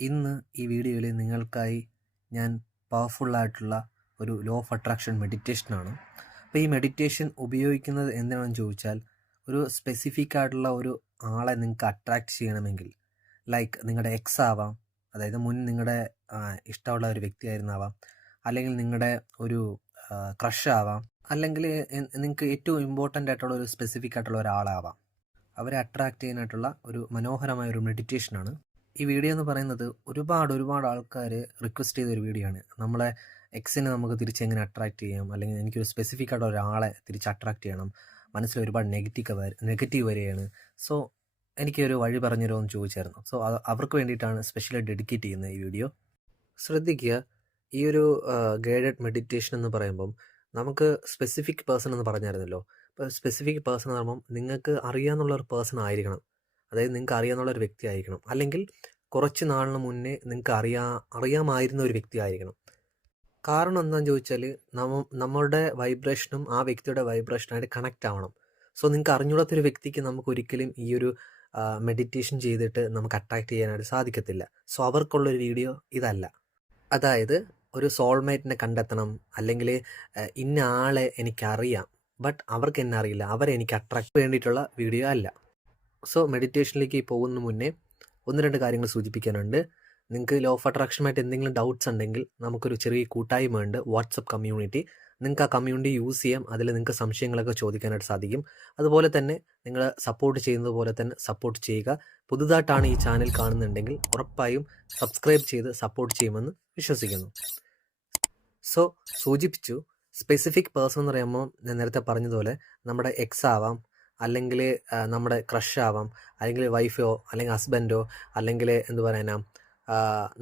ഇന്ന് ഈ വീഡിയോയിൽ നിങ്ങൾക്കായി ഞാൻ പവർഫുള്ളായിട്ടുള്ള ഒരു ലോ ഓഫ് അട്രാക്ഷൻ മെഡിറ്റേഷനാണ്. അപ്പോൾ ഈ മെഡിറ്റേഷൻ ഉപയോഗിക്കുന്നത് എന്താണെന്ന് ചോദിച്ചാൽ, ഒരു സ്പെസിഫിക് ആയിട്ടുള്ള ഒരു ആളെ നിങ്ങൾക്ക് അട്രാക്റ്റ് ചെയ്യണമെങ്കിൽ, ലൈക്ക് നിങ്ങളുടെ എക്സ് ആവാം, അതായത് മുൻ നിങ്ങളുടെ ഇഷ്ടമുള്ള ഒരു വ്യക്തിയായിരുന്നാവാം, അല്ലെങ്കിൽ നിങ്ങളുടെ ഒരു ക്രഷ് ആവാം, അല്ലെങ്കിൽ നിങ്ങൾക്ക് ഏറ്റവും ഇമ്പോർട്ടൻ്റ് ആയിട്ടുള്ള ഒരു സ്പെസിഫിക് ആയിട്ടുള്ള ഒരാളാവാം. അവരെ അട്രാക്റ്റ് ചെയ്യാനായിട്ടുള്ള ഒരു മനോഹരമായ ഒരു മെഡിറ്റേഷനാണ്. ഈ വീഡിയോ എന്ന് പറയുന്നത് ഒരുപാട് ആൾക്കാർ റിക്വസ്റ്റ് ചെയ്തൊരു വീഡിയോ ആണ്. നമ്മളെ എക്സിനെ നമുക്ക് തിരിച്ചെങ്ങനെ അട്രാക്റ്റ് ചെയ്യാം, അല്ലെങ്കിൽ എനിക്കൊരു സ്പെസിഫിക് ആയിട്ട് ഒരാളെ തിരിച്ച് അട്രാക്റ്റ് ചെയ്യണം, മനസ്സിൽ ഒരുപാട് നെഗറ്റീവ് വരികയാണ്, സോ എനിക്കൊരു വഴി പറഞ്ഞുതരുമോ എന്ന് ചോദിച്ചായിരുന്നു. സോ അവർക്ക് വേണ്ടിയിട്ടാണ് സ്പെഷ്യലി ഡെഡിക്കേറ്റ് ചെയ്യുന്നത് ഈ വീഡിയോ. ശ്രദ്ധിക്കുക, ഈ ഒരു ഗൈഡഡ് മെഡിറ്റേഷൻ എന്ന് പറയുമ്പം നമുക്ക് സ്പെസിഫിക് പേഴ്സൺ എന്ന് പറഞ്ഞായിരുന്നല്ലോ. ഇപ്പോൾ സ്പെസിഫിക് പേഴ്സൺ എന്ന് പറയുമ്പം നിങ്ങൾക്ക് അറിയാവുന്ന ഒരു പേഴ്സൺ ആയിരിക്കണം, അതായത് നിങ്ങൾക്ക് അറിയാവുന്ന ഒരു വ്യക്തി ആയിരിക്കണം, അല്ലെങ്കിൽ കുറച്ച് നാളിന് മുന്നേ നിങ്ങൾക്ക് അറിയാമായിരുന്ന ഒരു വ്യക്തി ആയിരിക്കണം. കാരണം എന്താണെന്ന് ചോദിച്ചാൽ, നമ്മളുടെ വൈബ്രേഷനും ആ വ്യക്തിയുടെ വൈബ്രേഷനായിട്ട് കണക്റ്റ് ആവണം. സോ നിങ്ങൾക്ക് അറിഞ്ഞൂടാത്തൊരു വ്യക്തിക്ക് നമുക്ക് ഒരിക്കലും ഈ ഒരു മെഡിറ്റേഷൻ ചെയ്തിട്ട് നമുക്ക് അട്രാക്റ്റ് ചെയ്യാനായിട്ട് സാധിക്കത്തില്ല. സോ അവർക്കുള്ളൊരു വീഡിയോ ഇതല്ല. അതായത് ഒരു സോൾമേറ്റിനെ കണ്ടെത്തണം, അല്ലെങ്കിൽ ഇന്ന ആളെ എനിക്കറിയാം ബട്ട് അവർക്ക് എന്നെ അറിയില്ല, അവരെ എനിക്ക് അട്രാക്റ്റ് വേണ്ടിയിട്ടുള്ള വീഡിയോ അല്ല. സോ മെഡിറ്റേഷനിലേക്ക് പോകുന്ന മുന്നേ 1-2 കാര്യങ്ങൾ സൂചിപ്പിക്കാനുണ്ട്. നിങ്ങൾക്ക് ലോ ഓഫ് അട്രാക്ഷനുമായിട്ട് എന്തെങ്കിലും ഡൗട്ട്സ് ഉണ്ടെങ്കിൽ നമുക്കൊരു ചെറിയ കൂട്ടായ്മ ഉണ്ട്, വാട്സപ്പ് കമ്മ്യൂണിറ്റി. നിങ്ങൾക്ക് ആ കമ്മ്യൂണിറ്റി യൂസ് ചെയ്യാം. അതിൽ നിങ്ങൾക്ക് സംശയങ്ങളൊക്കെ ചോദിക്കാനായിട്ട് സാധിക്കും. അതുപോലെ തന്നെ നിങ്ങൾ സപ്പോർട്ട് ചെയ്യുന്നത് പോലെ തന്നെ സപ്പോർട്ട് ചെയ്യുക. പുതുതായിട്ടാണ് ഈ ചാനൽ കാണുന്നുണ്ടെങ്കിൽ ഉറപ്പായും സബ്സ്ക്രൈബ് ചെയ്ത് സപ്പോർട്ട് ചെയ്യുമെന്ന് വിശ്വസിക്കുന്നു. സോ സൂചിപ്പിച്ചു, സ്പെസിഫിക് പേഴ്സൺ എന്ന് പറയുമ്പോൾ ഞാൻ നേരത്തെ പറഞ്ഞതുപോലെ നമ്മുടെ എക്സ് ആവാം, അല്ലെങ്കിൽ നമ്മുടെ ക്രഷ് ആവാം, അല്ലെങ്കിൽ വൈഫോ അല്ലെങ്കിൽ ഹസ്ബൻഡോ, അല്ലെങ്കിൽ എന്ത് പറയാനാ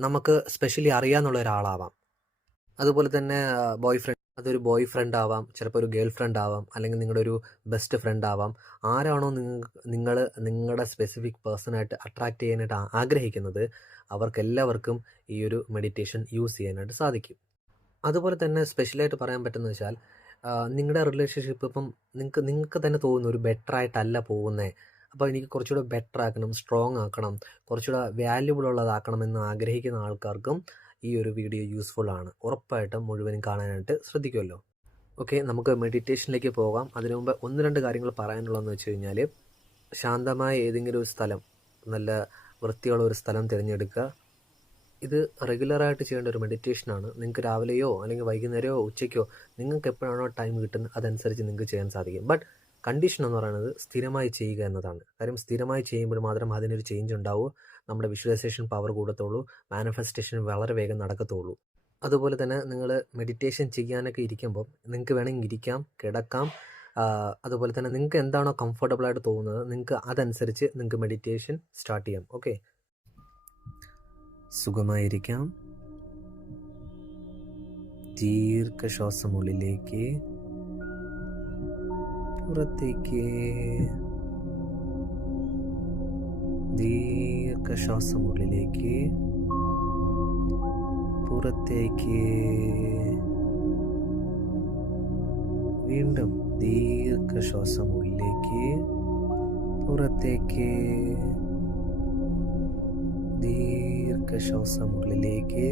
നമുക്ക് സ്പെഷ്യലി അറിയാവുന്നുള്ള ഒരാളാവാം. അതുപോലെ തന്നെ അതൊരു ബോയ് ഫ്രണ്ട് ആവാം, ചിലപ്പോൾ ഒരു ഗേൾ ഫ്രണ്ട് ആവാം, അല്ലെങ്കിൽ നിങ്ങളുടെ ഒരു ബെസ്റ്റ് ഫ്രണ്ട് ആവാം. ആരാണോ നിങ്ങൾ നിങ്ങളുടെ സ്പെസിഫിക് പേഴ്സണായിട്ട് അട്രാക്റ്റ് ചെയ്യാനായിട്ട് ആഗ്രഹിക്കുന്നത്, അവർക്കെല്ലാവർക്കും ഈ ഒരു മെഡിറ്റേഷൻ യൂസ് ചെയ്യാനായിട്ട് സാധിക്കും. അതുപോലെ തന്നെ സ്പെഷ്യലായിട്ട് പറയാൻ പറ്റുന്നത് വെച്ചാൽ, നിങ്ങളുടെ റിലേഷൻഷിപ്പ് ഇപ്പം നിങ്ങൾക്ക് തന്നെ തോന്നുന്നു ഒരു ബെറ്റർ ആയിട്ടല്ല പോകുന്നത്, അപ്പോൾ എനിക്ക് കുറച്ചുകൂടെ ബെറ്റർ ആക്കണം, സ്ട്രോങ് ആക്കണം, കുറച്ചുകൂടെ വാല്യുബിൾ ഉള്ളതാക്കണം എന്ന് ആഗ്രഹിക്കുന്ന ആൾക്കാർക്കും ഈ ഒരു വീഡിയോ യൂസ്ഫുൾ ആണ്. ഉറപ്പായിട്ടും മുഴുവനും കാണാനായിട്ട് ശ്രദ്ധിക്കുമല്ലോ. ഓക്കെ, നമുക്ക് മെഡിറ്റേഷനിലേക്ക് പോകാം. അതിനു മുമ്പ് 1-2 കാര്യങ്ങൾ പറയാനുള്ളതെന്ന് വെച്ച് കഴിഞ്ഞാൽ, ശാന്തമായ ഏതെങ്കിലും ഒരു സ്ഥലം, നല്ല വൃത്തിയുള്ള ഒരു സ്ഥലം തിരഞ്ഞെടുക്കുക. ഇത് റെഗുലറായിട്ട് ചെയ്യേണ്ട ഒരു മെഡിറ്റേഷനാണ്. നിങ്ങൾക്ക് രാവിലെയോ അല്ലെങ്കിൽ വൈകുന്നേരമോ ഉച്ചയ്ക്കോ നിങ്ങൾക്ക് എപ്പോഴാണോ ടൈം കിട്ടുന്നത് അതനുസരിച്ച് നിങ്ങൾക്ക് ചെയ്യാൻ സാധിക്കും. ബട്ട് കണ്ടീഷൻ എന്ന് പറയുന്നത് സ്ഥിരമായി ചെയ്യുക എന്നതാണ്. കാര്യം സ്ഥിരമായി ചെയ്യുമ്പോൾ മാത്രം അതിനൊരു ചേഞ്ച് ഉണ്ടാവൂ, നമ്മുടെ വിഷ്വലൈസേഷൻ പവർ കൂടത്തുള്ളൂ, മാനിഫെസ്റ്റേഷൻ വളരെ വേഗം നടക്കത്തുള്ളൂ. അതുപോലെ തന്നെ നിങ്ങൾ മെഡിറ്റേഷൻ ചെയ്യാനൊക്കെ ഇരിക്കുമ്പോൾ നിങ്ങൾക്ക് വേണമെങ്കിൽ ഇരിക്കാം, കിടക്കാം. അതുപോലെ തന്നെ നിങ്ങൾക്ക് എന്താണോ കംഫർട്ടബിളായിട്ട് തോന്നുന്നത് നിങ്ങൾക്ക് അതനുസരിച്ച് നിങ്ങൾക്ക് മെഡിറ്റേഷൻ സ്റ്റാർട്ട് ചെയ്യാം. ഓക്കെ, സുഖമായിരിക്കാം. ദീർഘശ്വാസം ഉള്ളിലേക്ക്, പുറത്തേക്ക്, ദീർഘശ്വാസം ഉള്ളിലേക്ക്, പുറത്തേക്ക്, വീണ്ടും ദീർഘശ്വാസം ഉള്ളിലേക്ക്, പുറത്തേക്ക്, ദീർഘശ്വാസം ഉള്ളിലേക്ക്,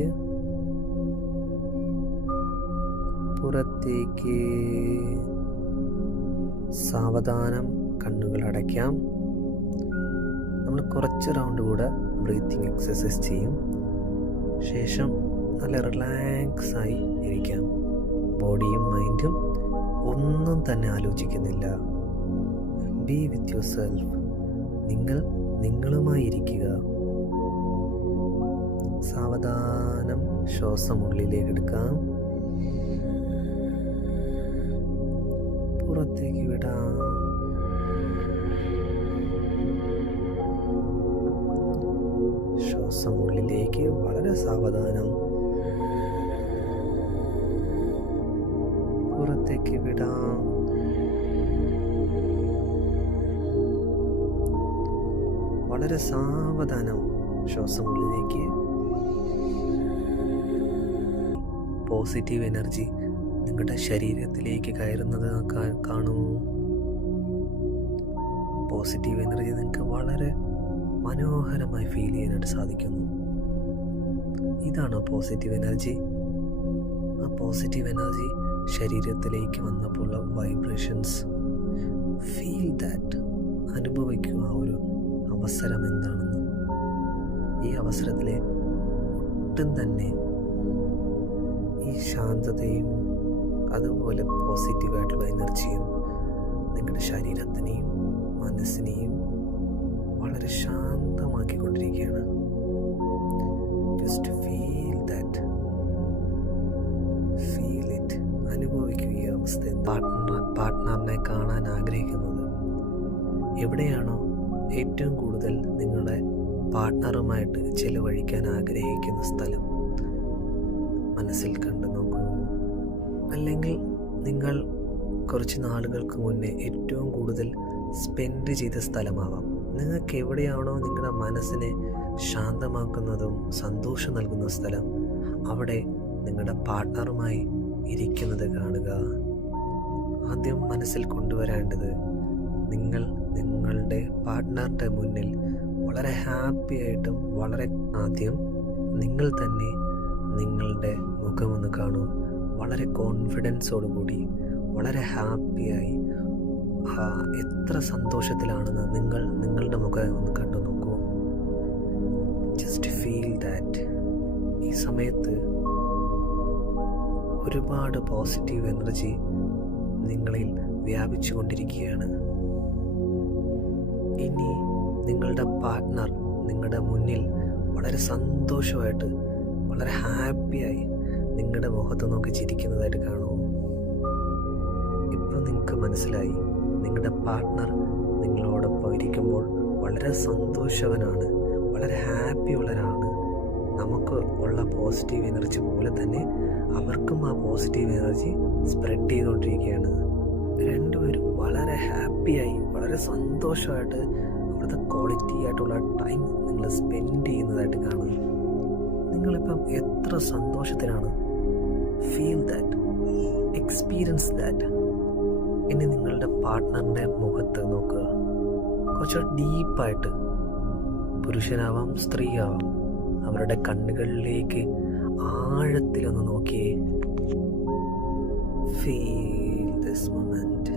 പുറത്തേക്ക്. സാവധാനം കണ്ണുകൾ അടയ്ക്കാം. നമ്മൾ കുറച്ച് റൗണ്ട് കൂടെ ബ്രീത്തിങ് എക്സസൈസ് ചെയ്യും. ശേഷം നല്ല റിലാക്സായി ഇരിക്കാം. ബോഡിയും മൈൻഡും ഒന്നും തന്നെ ആലോചിക്കുന്നില്ല. Be with yourself. നിങ്ങളുമായി ഇരിക്കുക. സാവധാനം ശ്വാസം ഉള്ളിലേക്ക് എടുക്കാം, പുറത്തേക്ക് വിടാം. ശ്വാസം ഉള്ളിലേക്ക് വളരെ സാവധാനം, പുറത്തേക്ക് വിടാം. വളരെ സാവധാനം ശ്വാസം ഉള്ളിലേക്ക്. പോസിറ്റീവ് എനർജി നിങ്ങളുടെ ശരീരത്തിലേക്ക് കയറുന്നത് കാണൂ. പോസിറ്റീവ് എനർജി നിങ്ങൾക്ക് വളരെ മനോഹരമായി ഫീൽ ചെയ്യാനായിട്ട് സാധിക്കുന്നു. ഇതാണ് പോസിറ്റീവ് എനർജി. ആ പോസിറ്റീവ് എനർജി ശരീരത്തിലേക്ക് വന്നപ്പോഴുള്ള വൈബ്രേഷൻസ്, ഫീൽ ദാറ്റ്, അനുഭവിക്കുക ആ ഒരു അവസരം എന്താണെന്ന്. ഈ അവസരത്തിലെ ഒട്ടും തന്നെ ഈ ശാന്തതയും അതുപോലെ പോസിറ്റീവായിട്ടുള്ള എനർജിയും നിങ്ങളുടെ ശരീരത്തിനെയും മനസ്സിനെയും വളരെ ശാന്തമാക്കിക്കൊണ്ടിരിക്കുകയാണ്. Just feel that, feel it, അനുഭവിക്കുക ഈ അവസ്ഥ. പാർട്ട്ണറിനെ കാണാൻ ആഗ്രഹിക്കുന്നത്, എവിടെയാണോ ഏറ്റവും കൂടുതൽ നിങ്ങളുടെ പാർട്ട്ണറുമായിട്ട് ചിലവഴിക്കാൻ ആഗ്രഹിക്കുന്ന സ്ഥലം മനസ്സിൽ കണ്ടു നോക്കൂ. അല്ലെങ്കിൽ നിങ്ങൾ കുറച്ച് നാളുകൾക്ക് മുന്നേ ഏറ്റവും കൂടുതൽ സ്പെൻഡ് ചെയ്ത സ്ഥലമാവാം. നിങ്ങൾക്ക് എവിടെയാണോ നിങ്ങളുടെ മനസ്സിനെ ശാന്തമാക്കുന്നതും സന്തോഷം നൽകുന്ന സ്ഥലം, അവിടെ നിങ്ങളുടെ പാർട്ട്ണറുമായി ഇരിക്കുന്നത് കാണുക. ആദ്യം മനസ്സിൽ കൊണ്ടുവരേണ്ടത്, നിങ്ങൾ നിങ്ങളുടെ പാർട്ട്ണറുടെ മുന്നിൽ വളരെ ഹാപ്പി ആയിട്ടും ആദ്യം നിങ്ങൾ തന്നെ നിങ്ങളുടെ മുഖമൊന്ന് കാണൂ. വളരെ കോൺഫിഡൻസോടുകൂടി, വളരെ ഹാപ്പിയായി, എത്ര സന്തോഷത്തിലാണെന്ന് നിങ്ങളുടെ മുഖം ഒന്ന് കണ്ടു നോക്കൂ. Just feel that. ഈ സമയത്ത് ഒരുപാട് പോസിറ്റീവ് എനർജി നിങ്ങളിൽ വ്യാപിച്ചു കൊണ്ടിരിക്കുകയാണ്. ഇനി നിങ്ങളുടെ പാർട്ട്ണർ നിങ്ങളുടെ മുന്നിൽ വളരെ സന്തോഷമായിട്ട്, വളരെ ഹാപ്പിയായി നിങ്ങളുടെ മുഖത്ത് നോക്കി ചിരിക്കുന്നതായിട്ട് കാണുമോ? ഇപ്പം നിങ്ങൾക്ക് മനസ്സിലായി, നിങ്ങളുടെ പാർട്ട്ണർ നിങ്ങളോടൊപ്പം ഇരിക്കുമ്പോൾ വളരെ സന്തോഷവാനാണ്, വളരെ ഹാപ്പി ഉള്ളവരാണ്. നമുക്ക് ഉള്ള പോസിറ്റീവ് എനർജി പോലെ തന്നെ അവർക്കും ആ പോസിറ്റീവ് എനർജി സ്പ്രെഡ് ചെയ്തുകൊണ്ടിരിക്കുകയാണ്. രണ്ടുപേരും വളരെ ഹാപ്പിയായി, വളരെ സന്തോഷമായിട്ട് അവിടുത്തെ ക്വാളിറ്റി ആയിട്ടുള്ള ടൈം നിങ്ങൾ സ്പെൻഡ് ചെയ്യുന്നതായിട്ട് കാണും. നിങ്ങളിപ്പം എത്ര സന്തോഷത്തിലാണ്. Feel that, experience that. ഇനി നിങ്ങളുടെ പാർട്ട്ണറിൻ്റെ മുഖത്ത് നോക്കുക. കുറച്ച് ഡീപ്പായിട്ട്, പുരുഷനാവാം സ്ത്രീയാവാം, അവരുടെ കണ്ണുകളിലേക്ക് ആഴത്തിലൊന്ന് നോക്കിയേ. Feel this moment,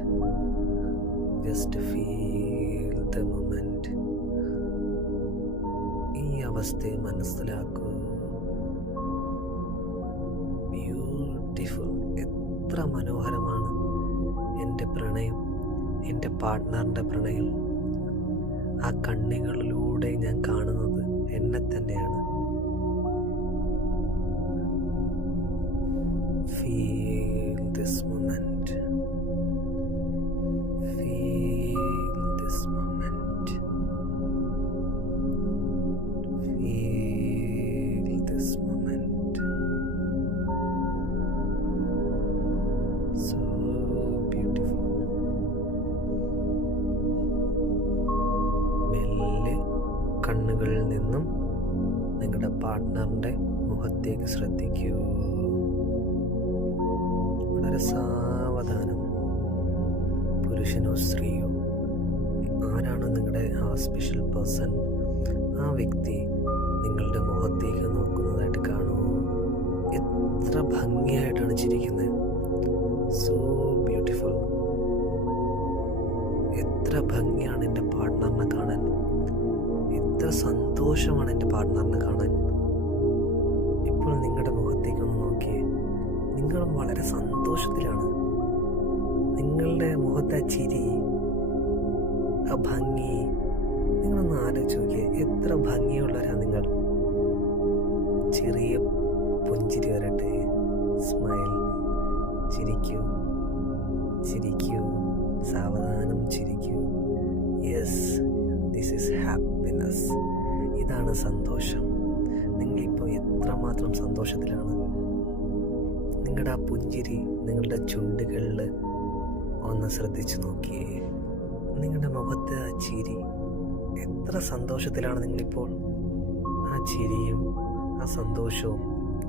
just feel the moment. ഈ അവസ്ഥയെ മനസ്സിലാക്കൂ. ബ്യൂട്ടിഫുൾ. എത്ര മനോഹരമാണ് എൻ്റെ പ്രണയം, എൻ്റെ പാർട്ട്ണറിൻ്റെ പ്രണയം. ആ കണ്ണുകളിലൂടെ ഞാൻ കാണുന്നത് എന്നെ തന്നെയാണ്. Feel this moment, feel this moment, feel this moment. So beautiful. മെല്ലെ കണ്ണുകളിൽ നിന്നും നിങ്ങളുടെ പാർട്ട്ണറിൻ്റെ മുഖത്തേക്ക് ശ്രദ്ധിക്കൂ. വളരെ സാവധാനം. പുരുഷനോ സ്ത്രീയോ ആരാണോ നിങ്ങളുടെ ആ സ്പെഷ്യൽ പേഴ്സൺ, ആ വ്യക്തി നിങ്ങളുടെ മുഖത്തേക്ക് നോക്കുന്നതായിട്ട് കാണുമോ? എത്ര ഭംഗിയായിട്ടാണ് ചിരിക്കുന്നത്. So beautiful. എത്ര ഭംഗിയാണ് എൻ്റെ പാർട്ട്ണറിനെ കാണാൻ, എത്ര സന്തോഷമാണ് എൻ്റെ പാർട്ട്ണറിനെ കാണാൻ. ഇപ്പോൾ നിങ്ങളുടെ മുഖത്തേക്കൊന്ന് നോക്കിയേ. നിങ്ങളും വളരെ സന്തോഷത്തിലാണ്. നിങ്ങളുടെ മുഖത്തെ ചിരി, ആ ഭംഗി, നിങ്ങളൊന്ന് ആലോചിച്ച് നോക്കിയേ. എത്ര ഭംഗിയുള്ളവരാ നിങ്ങൾ. ചെറിയ പുഞ്ചിരി വരട്ടെ. സ്മൈൽ. ചിരിക്കൂ, ചിരിക്കൂ, സാവധാനം ചിരിക്കൂ. Yes, this is happiness. ഇതാണ് സന്തോഷം. നിങ്ങളിപ്പോൾ എത്രമാത്രം സന്തോഷത്തിലാണ്. നിങ്ങളുടെ ആ പുഞ്ചിരി നിങ്ങളുടെ ചുണ്ടുകളിൽ ഒന്ന് ശ്രദ്ധിച്ചു നോക്കിയേ. നിങ്ങളുടെ മുഖത്തെ ആ ചിരി, എത്ര സന്തോഷത്തിലാണ് നിങ്ങളിപ്പോൾ. ആ ചിരിയും ആ സന്തോഷവും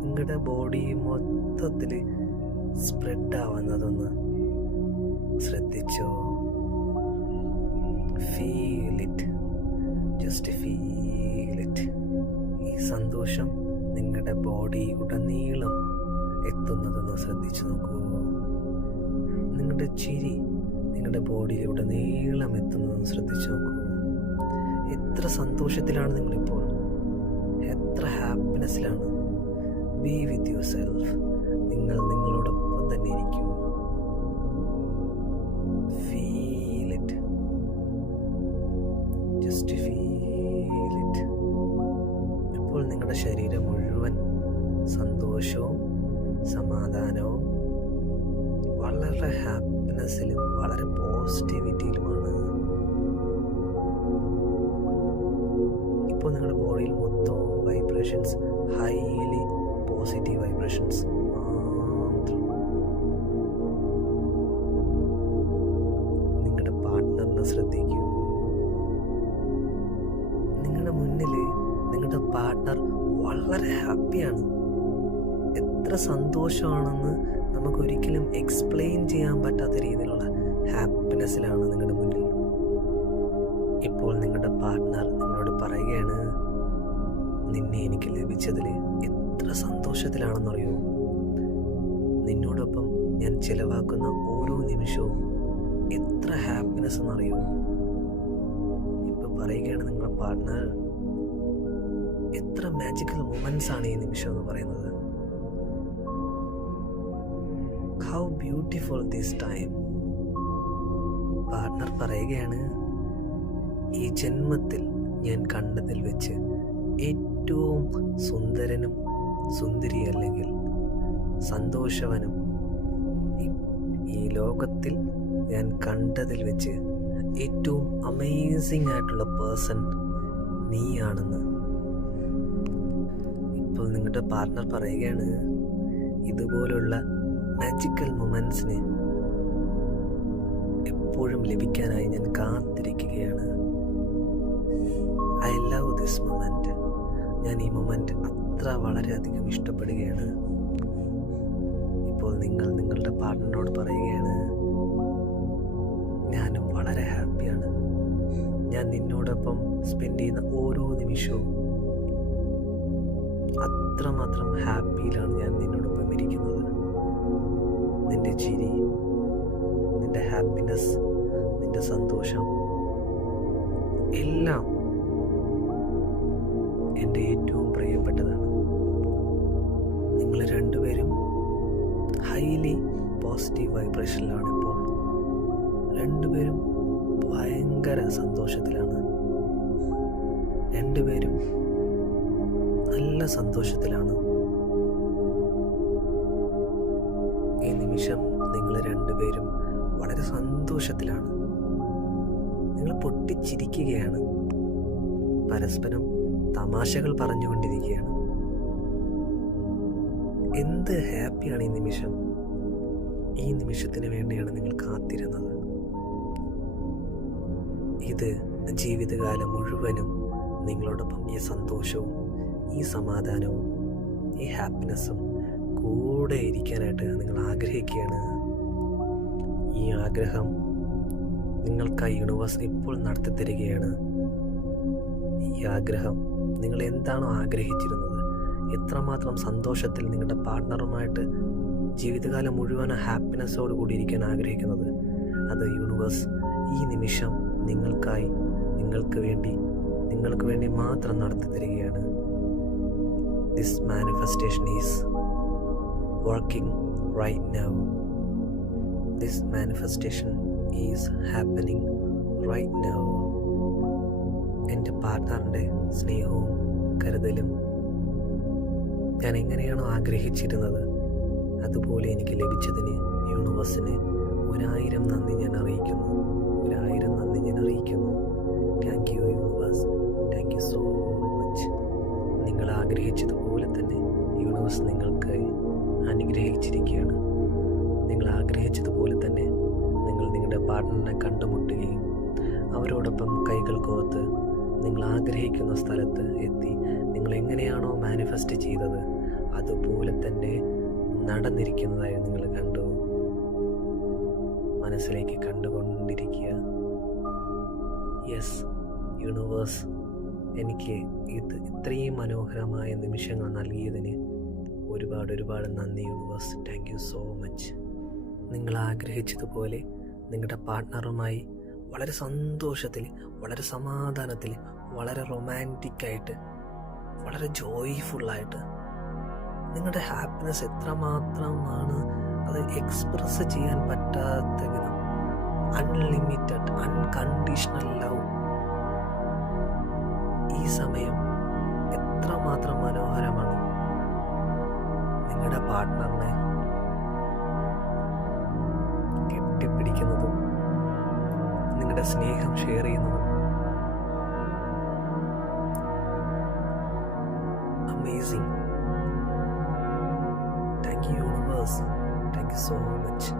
നിങ്ങളുടെ ബോഡി മൊത്തത്തിൽ സ്പ്രെഡാവുന്നതൊന്ന് ശ്രദ്ധിച്ചോ? Feel it, just feel it. ഈ സന്തോഷം നിങ്ങളുടെ ബോഡി ഉടനീളം എത്തുന്നതെന്ന് ശ്രദ്ധിച്ചു നോക്കൂ. നിങ്ങളുടെ ചിരി നിങ്ങളുടെ ബോഡിയിൽ ഉടനീളം എത്തുന്നതെന്ന് ശ്രദ്ധിച്ചു നോക്കൂ. എത്ര സന്തോഷത്തിലാണ് നിങ്ങളിപ്പോൾ, എത്ര ഹാപ്പിനെസ്സിലാണ്. Be with yourself. നിങ്ങൾ നിങ്ങളോടൊപ്പം തന്നെ ഇരിക്കൂ. Feel it, just feel it. ഇപ്പോൾ നിങ്ങളുടെ ശരീരം മുഴുവൻ സന്തോഷവും സമാധാനവും വളരെ ഹാപ്പിനെസ്സിലും വളരെ പോസിറ്റിവിറ്റിയിലുമാണ്. ഇപ്പോൾ നിങ്ങളുടെ ബോഡിയിൽ മൊത്തം വൈബ്രേഷൻസ്, ഹൈലി പോസിറ്റീവ് വൈബ്രേഷൻസ് മാത്രം. നിങ്ങളുടെ പാർട്ട്ണറിനെ ശ്രദ്ധിക്കൂ. നിങ്ങളുടെ മുന്നിൽ നിങ്ങളുടെ പാർട്ട്ണർ വളരെ ഹാപ്പിയാണ്. എത്ര സന്തോഷമാണെന്ന് നമുക്കൊരിക്കലും എക്സ്പ്ലെയിൻ ചെയ്യാൻ പറ്റാത്ത രീതിയിലുള്ള ഹാപ്പിനെസ്സിലാണ് നിങ്ങളുടെ മുന്നിൽ. ഇപ്പോൾ നിങ്ങളുടെ പാർട്ട്ണർ നിങ്ങളോട് പറയുകയാണ്, നിന്നെ എനിക്ക് ലഭിച്ചതിൽ എത്ര സന്തോഷത്തിലാണെന്നറിയോ. നിന്നോടൊപ്പം ഞാൻ ചിലവാക്കുന്ന ഓരോ നിമിഷവും എത്ര ഹാപ്പിനെസ് എന്നറിയോ. ഇപ്പൊ പറയുകയാണ് നിങ്ങളുടെ പാർട്ട്ണർ, എത്ര മാജിക്കൽ മൊമെന്റ്സ് ആണ് ഈ നിമിഷം എന്ന് പറയുന്നത്. How beautiful this time. Partner പറയുകയാണ്, ഈ ജന്മത്തിൽ ഞാൻ കണ്ടതിൽ വെച്ച് ഏറ്റവും സുന്ദരനും സുന്ദരി അല്ലെങ്കിൽ സന്തോഷവനും ഈ ലോകത്തിൽ ഞാൻ കണ്ടതിൽ വെച്ച് ഏറ്റവും അമേസിംഗ് ആയിട്ടുള്ള പേഴ്സൺ നീയാണെന്ന്. ഇപ്പോൾ നിങ്ങളുടെ പാർട്ട്ണർ പറയുകയാണ്, ഇതുപോലുള്ള മാജിക്കൽ മൊമെന്റ്സിന് എപ്പോഴും ലഭിക്കാനായി ഞാൻ കാത്തിരിക്കുകയാണ്. I love this moment. ഞാൻ ഈ മൊമെന്റ് അത്ര വളരെയധികം ഇഷ്ടപ്പെടുകയാണ്. ഇപ്പോൾ നിങ്ങൾ നിങ്ങളുടെ പാർട്ട്ണറിനോട് പറയുകയാണ്, ഞാനും വളരെ ഹാപ്പിയാണ്. ഞാൻ നിന്നോടൊപ്പം സ്പെൻഡ് ചെയ്യുന്ന ഓരോ നിമിഷവും അത്രമാത്രം ഹാപ്പിയിലാണ് ഞാൻ നിന്നോടൊപ്പം ഇരിക്കുന്നത്. നിന്റെ ചിരി, നിന്റെ ഹാപ്പിനെസ്, നിന്റെ സന്തോഷം എല്ലാം എൻ്റെ ഏറ്റവും പ്രിയപ്പെട്ടതാണ്. നിങ്ങൾ രണ്ടുപേരും ഹൈലി പോസിറ്റീവ് വൈബ്രേഷനിലാണ്. ഇപ്പോൾ രണ്ടുപേരും ഭയങ്കര സന്തോഷത്തിലാണ്. രണ്ടുപേരും നല്ല സന്തോഷത്തിലാണ്. ഈ നിമിഷം നിങ്ങൾ രണ്ടുപേരും വളരെ സന്തോഷത്തിലാണ്. നിങ്ങൾ പൊട്ടിച്ചിരിക്കുകയാണ്. പരസ്പരം തമാശകൾ പറഞ്ഞുകൊണ്ടിരിക്കുകയാണ്. എന്ത് ഹാപ്പിയാണ് ഈ നിമിഷം. ഈ നിമിഷത്തിന് വേണ്ടിയാണ് നിങ്ങൾ കാത്തിരുന്നത്. ഇത് ജീവിതകാലം മുഴുവനും നിങ്ങളോടൊപ്പം ഈ സന്തോഷവും ഈ സമാധാനവും ഈ ഹാപ്പിനെസ്സും കൂടെ ഇരിക്കാനായിട്ട് നിങ്ങൾ ആഗ്രഹിക്കുകയാണ്. ഈ ആഗ്രഹം നിങ്ങൾക്കായി യൂണിവേഴ്സ് ഇപ്പോൾ നടത്തി തരികയാണ്. ഈ ആഗ്രഹം നിങ്ങൾ എന്താണോ ആഗ്രഹിച്ചിരുന്നത്, എത്രമാത്രം സന്തോഷത്തിൽ നിങ്ങളുടെ പാർട്ട്ണറുമായിട്ട് ജീവിതകാലം മുഴുവൻ ഹാപ്പിനെസ്സോട് കൂടി ഇരിക്കാൻ ആഗ്രഹിക്കുന്നത്, അത് യൂണിവേഴ്സ് ഈ നിമിഷം നിങ്ങൾക്കായി നിങ്ങൾക്ക് വേണ്ടി മാത്രം നടത്തി തരികയാണ്. This manifestation is working right now. This manifestation is happening right now. എൻ്റെ പാർട്ട്ണറിൻ്റെ സ്നേഹവും കരുതലും ഞാൻ എങ്ങനെയാണോ ആഗ്രഹിച്ചിരുന്നത് അതുപോലെ എനിക്ക് ലഭിച്ചതിന് യൂണിവേഴ്സിന് 1000 നന്ദി ഞാൻ അറിയിക്കുന്നു. 1000 നന്ദി ഞാൻ അറിയിക്കുന്നു. Thank you universe, thank you so much. നിങ്ങൾ ആഗ്രഹിച്ചതുപോലെ തന്നെ യൂണിവേഴ്സ് നിങ്ങൾക്കായി അനുഗ്രഹിച്ചിരിക്കുകയാണ്. നിങ്ങൾ ആഗ്രഹിച്ചതുപോലെ തന്നെ നിങ്ങൾ നിങ്ങളുടെ പാർട്ട്ണറിനെ കണ്ടുമുട്ടുകയും അവരോടൊപ്പം കൈകൾ കോർത്ത് നിങ്ങൾ ആഗ്രഹിക്കുന്ന സ്ഥലത്ത് എത്തി നിങ്ങൾ എങ്ങനെയാണോ മാനിഫെസ്റ്റ് ചെയ്തത് അതുപോലെ തന്നെ നടന്നിരിക്കുന്നതായി നിങ്ങൾ കണ്ടു. മനസ്സിലേക്ക് കണ്ടുകൊണ്ടിരിക്കുക. യെസ്, യൂണിവേഴ്സ് എനിക്ക് ഇത്രയും മനോഹരമായ നിമിഷങ്ങൾ നൽകിയതിന് ഒരുപാട് നന്ദി universe. Thank you so much. നിങ്ങൾ ആഗ്രഹിച്ചതുപോലെ നിങ്ങളുടെ പാർട്ട്ണറുമായി വളരെ സന്തോഷത്തിൽ, വളരെ സമാധാനത്തിൽ, വളരെ റൊമാൻറ്റിക്കായിട്ട്, വളരെ ജോയ്ഫുള്ളായിട്ട് നിങ്ങളുടെ ഹാപ്പിനെസ് എത്രമാത്രമാണ് അത് എക്സ്പ്രസ് ചെയ്യാൻ പറ്റാത്ത വിധം അൺലിമിറ്റഡ് അൺകണ്ടീഷണൽ ലവ് ഈ സമയം എത്രമാത്രം മനോഹരമാണ്. നിങ്ങളുടെ പാർട്ട്ണറിനെ കെട്ടിപ്പിടിക്കുന്നതും നിങ്ങളുടെ സ്നേഹം ഷെയർ ചെയ്യുന്നതും amazing. Thank you universe. Thank you so much.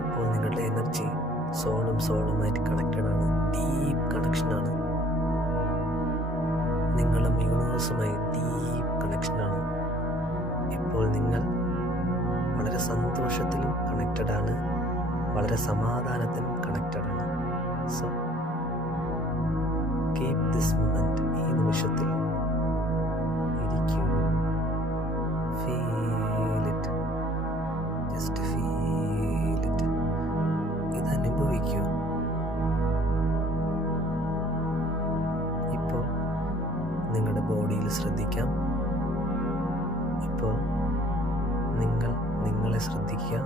ഇപ്പോൾ നിങ്ങളുടെ എനർജി സോളുമായിട്ട് കണക്റ്റഡ് ആണ്. ഡീപ്പ് കണക്ഷനാണ്. നിങ്ങളും യൂണിവേഴ്സുമായി ഡീപ്പ് കണക്ഷനാണ്. ഇപ്പോൾ നിങ്ങൾ വളരെ സന്തോഷത്തിലും കണക്റ്റഡ് ആണ്, വളരെ സമാധാനത്തിലും കണക്റ്റഡ് ആണ്. So keep this moment. ഈ നിമിഷത്തിൽ ഇരിക്കൂ. Feel it. Just feel it. ഇത് അനുഭവിക്കൂ. ഇപ്പോൾ നിങ്ങളുടെ ബോഡിയിൽ ശ്രദ്ധിക്കാം. ഇപ്പോൾ നിങ്ങളെ ശ്രദ്ധിക്കുക.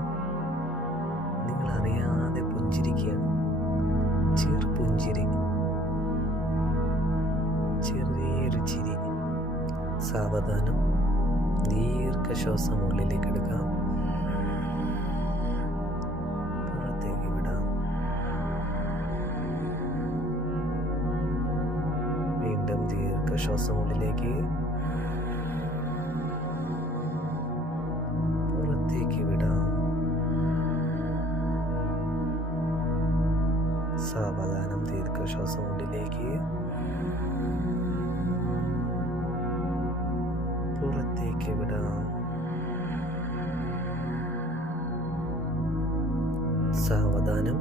നിങ്ങൾ അറിയാതെ പുഞ്ചിരിക്കുകയാണ്. ചെറുപുഞ്ചിരി, ചെറിയൊരു ചിരി. സാവധാനം ദീർഘശ്വാസം ഉള്ളിലേക്ക് എടുക്കാം, പുറത്തേക്ക് വിടാം. വീണ്ടും ദീർഘശ്വാസം ഉള്ളിലേക്ക്, പുറത്തേക്ക് വിടാം. സാവധാനം ദീർഘശ്വാസം ഉള്ളിലേക്ക്, പുറത്തേക്ക് വിടാം. സാവധാനം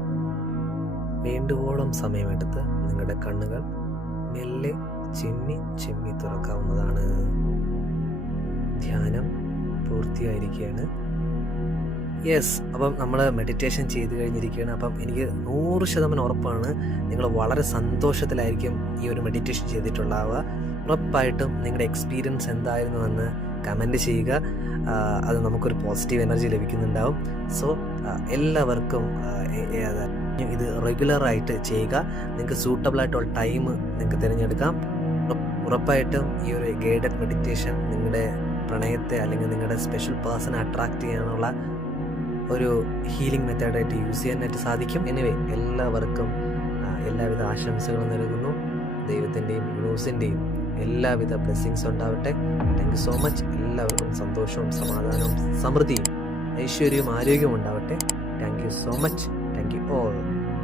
വേണ്ടുവോളം സമയമെടുത്ത് നിങ്ങളുടെ കണ്ണുകൾ മെല്ലെ ചിമ്മി തുറക്കാവുന്നതാണ്. ധ്യാനം പൂർത്തിയായിരിക്കുകയാണ്. യെസ്, അപ്പം നമ്മൾ മെഡിറ്റേഷൻ ചെയ്ത് കഴിഞ്ഞിരിക്കുകയാണ്. അപ്പം എനിക്ക് 100% ഉറപ്പാണ് നിങ്ങൾ വളരെ സന്തോഷത്തിലായിരിക്കും ഈ ഒരു മെഡിറ്റേഷൻ ചെയ്തിട്ടുണ്ടാവുക. ഉറപ്പായിട്ടും നിങ്ങളുടെ എക്സ്പീരിയൻസ് എന്തായിരുന്നുവെന്ന് കമൻറ്റ് ചെയ്യുക. അത് നമുക്കൊരു പോസിറ്റീവ് എനർജി ലഭിക്കുന്നുണ്ടാവും. സോ എല്ലാവർക്കും ഇത് റെഗുലറായിട്ട് ചെയ്യുക. നിങ്ങൾക്ക് സൂട്ടബിളായിട്ടുള്ള ടൈം നിങ്ങൾക്ക് തിരഞ്ഞെടുക്കാം. ഉറപ്പായിട്ടും ഈ ഒരു ഗൈഡഡ് മെഡിറ്റേഷൻ നിങ്ങളുടെ പ്രണയത്തെ അല്ലെങ്കിൽ നിങ്ങളുടെ സ്പെഷ്യൽ പേഴ്സണെ അട്രാക്റ്റ് ചെയ്യാനുള്ള ഒരു ഹീലിംഗ് മെത്തേഡായിട്ട് യൂസ് ചെയ്യാനായിട്ട് സാധിക്കും. എനിവേ, എല്ലാവർക്കും എല്ലാവിധ ആശംസകളും നൽകുന്നു. ദൈവത്തിൻ്റെയും യൂണിവേഴ്സിൻ്റെയും എല്ലാവിധ ബ്ലെസ്സിങ്സും ഉണ്ടാവട്ടെ. Thank you so much. എല്ലാവർക്കും സന്തോഷവും സമാധാനവും സമൃദ്ധിയും ഐശ്വര്യവും ആരോഗ്യവും ഉണ്ടാവട്ടെ. Thank you so much. Thank you all.